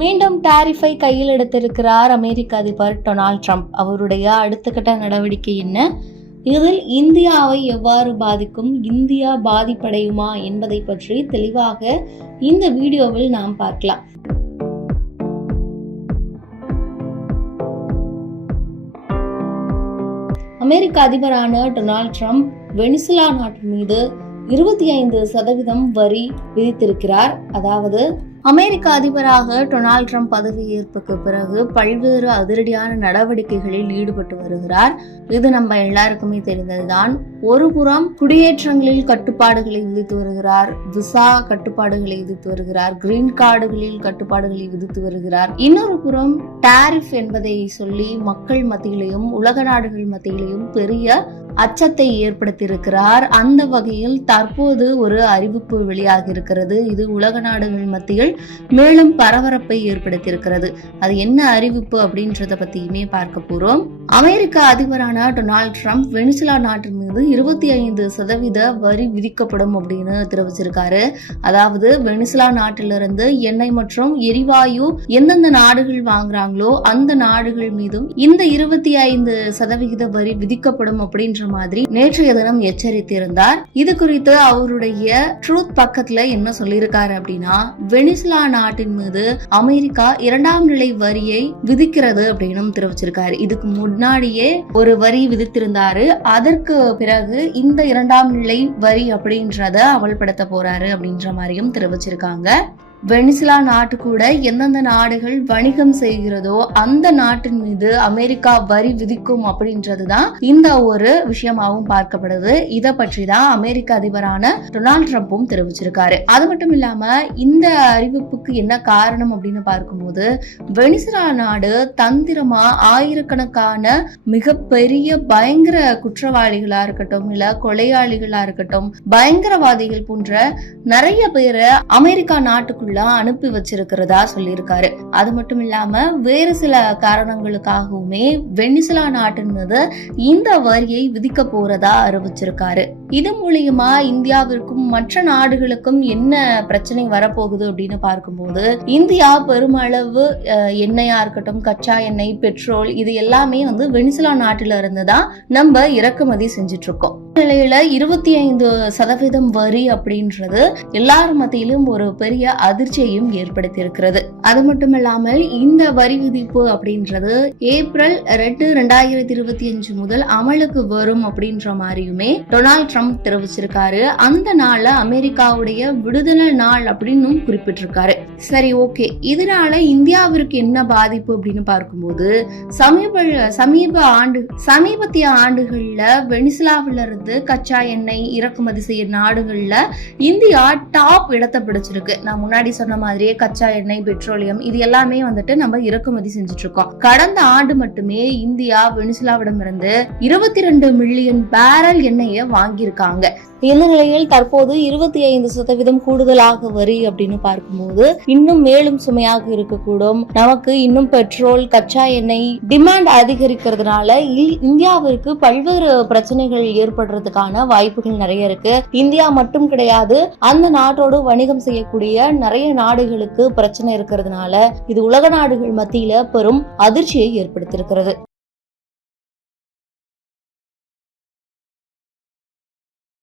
மீண்டும் டாரிஃபை கையில் எடுத்திருக்கிறார் அமெரிக்க அதிபர் டொனால்ட் ட்ரம்ப். அவருடைய அடுத்த கட்ட நடவடிக்கை என்ன? இதில் இந்தியாவை எவ்வாறு பாதிக்கும்? இந்தியா பாதிப்படையுமா என்பதை பற்றி தெளிவாக இந்த வீடியோவில் நாம் பார்க்கலாம். அமெரிக்க அதிபரான டொனால்ட் ட்ரம்ப் வெனிசுலா நாட்டின் மீது இருபத்தி ஐந்து சதவீதம் வரி விதித்திருக்கிறார். அதாவது அமெரிக்க அதிபராக டொனால்ட் ட்ரம்ப் பதவியேற்புக்கு பிறகு பல்வேறு அதிரடியான நடவடிக்கைகளில் ஈடுபட்டு வருகிறார். இது நம்ம எல்லாருக்குமே தெரிந்ததுதான். ஒரு புறம் குடியேற்றங்களில் கட்டுப்பாடுகளை விதித்து வருகிறார் விசா கட்டுப்பாடுகளை விதித்து வருகிறார் கிரீன் கார்டுகளில் கட்டுப்பாடுகளை விதித்து வருகிறார். இன்னொரு புறம் டாரிஃப் என்பதை சொல்லி மக்கள் மத்தியிலையும் உலக நாடுகள் மத்தியிலையும் பெரிய அச்சத்தை ஏற்படுத்தியிருக்கிறார். அந்த வகையில் தற்போது ஒரு அறிவிப்பு வெளியாகி இருக்கிறது இது உலக நாடுகள் மத்தியில் மேலும் பரபரப்பை ஏற்படுத்தியிருக்கிறது. அது என்ன அறிவிப்பு அப்படின்றத பத்தியுமே பார்க்க போறோம். அமெரிக்க அதிபரான டொனால்ட் ட்ரம்ப் வெனிசுலா நாட்டின் மீது இருபத்தி ஐந்து சதவீத வரி விதிக்கப்படும் அப்படின்னு தெரிவிச்சிருக்காரு. அதாவது வெனிசுலா நாட்டிலிருந்து எண்ணெய் மற்றும் எரிவாயு எந்தெந்த நாடுகள் வாங்குறாங்களோ அந்த நாடுகள் மீதும் இந்த இருபத்தி ஐந்து சதவிகித வரி விதிக்கப்படும் அப்படின்ற மாதிரி நேற்றைய தினம் எச்சரித்திருந்தார். இது குறித்து அவருடைய ட்ரூத் பக்கத்துல என்ன சொல்லியிருக்காரு அப்படின்னா வெனிசுலா நாட்டின் மீது அமெரிக்கா இரண்டாம் நிலை வரியை விதிக்கிறது அப்படின்னு தெரிவிச்சிருக்காரு. இதுக்கு முன்னாடியே ஒரு வரி விதித்திருந்தாரு. அதற்கு பிறகு இந்த இரண்டாம் நிலை வரி அப்படின்றத அமல்படுத்த போறாரு அப்படின்ற மாதிரியும் தெரிவிச்சிருக்காங்க. வெனிசுலா நாட்டு கூட எந்தெந்த நாடுகள் வணிகம் செய்கிறதோ அந்த நாட்டின் மீது அமெரிக்கா வரி விதிக்கும் அப்படின்றது தான் இந்த ஒரு விஷயமாவும் பார்க்கப்படுது. இதை பற்றி தான் அமெரிக்க அதிபரான டொனால்ட் ட்ரம்ப்பும் தெரிவிச்சிருக்காரு. அது மட்டும் இல்லாம இந்த அறிவிப்புக்கு என்ன காரணம் அப்படின்னு பார்க்கும்போது வெனிசுலா நாடு தந்திரமா ஆயிரக்கணக்கான மிகப்பெரிய பயங்கர குற்றவாளிகளா இருக்கட்டும் இல்ல கொலையாளிகளா இருக்கட்டும் பயங்கரவாதிகள் போன்ற நிறைய பேரை அமெரிக்கா நாட்டுக்குள்ள அனுப்பி வச்சிருக்கிறதா சொல்லியிருக்காரு. அது மட்டும் இல்லாம வேறு சில காரணங்களுக்காகவுமே வெனிசுலா நாட்டின் மீது இந்த வரியை விதிக்க போறதா அறிவிச்சிருக்காரு. இது மூலியமா இந்தியாவிற்கும் மற்ற நாடுகளுக்கும் என்ன பிரச்சனை வரப்போகுது அப்படின்னு பார்க்கும்போது இந்தியா பெருமளவு எண்ணெயா இருக்கட்டும் கச்சா எண்ணெய் பெட்ரோல் இது எல்லாமே வந்து வெனிசுலா நாட்டில இருந்து தான் நம்ம இறக்குமதி செஞ்சுட்டு இருக்கோம். நிலையில இருபத்தி ஐந்து சதவீதம் வரி அப்படின்றது எல்லார் மத்தியிலும் ஒரு பெரிய அதிர்ச்சியையும் ஏற்படுத்தி இருக்கிறது அது மட்டும் இல்லாமல் இந்த வரி விதிப்பு அப்படின்றது ஏப்ரல் ரெண்டு ரெண்டாயிரத்தி இருபத்தி அஞ்சு முதல் அமலுக்கு வரும் அப்படின்ற மாதிரியுமே டொனால்ட் ட்ரம்ப் தெரிவிச்சிருக்காரு. அந்த நாள்ல அமெரிக்காவுடைய விடுதலை நாள் அப்படின்னும் குறிப்பிட்டிருக்காரு. சரி ஓகே. இதனால இந்தியாவிற்கு என்ன பாதிப்பு அப்படின்னு பார்க்கும்போது சமீப சமீப ஆண்டு சமீபத்திய ஆண்டுகள்ல வெனிசுலாவில இருந்து கச்சா எண்ணெய் இறக்குமதி செய்ய நாடுகள்ல இந்தியா டாப் இடத்தை பிடிச்சிருக்கு. நான் முன்னாடி சொன்ன மாதிரியே கச்சா எண்ணெய் பெட்ரோலியம் இது எல்லாமே வந்துட்டு நம்ம இறக்குமதி செஞ்சுட்டு இருக்கோம் கடந்த ஆண்டு மட்டுமே இந்தியா வெனிசுலாவிடம் இருந்து இருபத்தி ரெண்டு மில்லியன் பேரல் எண்ணெயை வாங்கியிருக்காங்க. இந்த நிலையில் தற்போது இருபத்தி ஐந்து சதவீதம் கூடுதலாக வரி அப்படின்னு பார்க்கும்போது இன்னும் மேலும் சுமையாக இருக்கக்கூடும். நமக்கு இன்னும் பெட்ரோல் கச்சா எண்ணெய் டிமாண்ட் அதிகரிக்கிறதுனால இந்தியாவிற்கு பல்வேறு பிரச்சனைகள் ஏற்படுறதுக்கான வாய்ப்புகள் நிறைய இருக்கு. இந்தியா மட்டும் கிடையாது அந்த நாட்டோடு வணிகம் செய்யக்கூடிய நிறைய நாடுகளுக்கு பிரச்சனை இருக்கிறது. இருக்கிறதுனால இது உலக நாடுகள் மத்தியில பெரும் அதிர்ச்சியை ஏற்படுத்தியிருக்கிறது.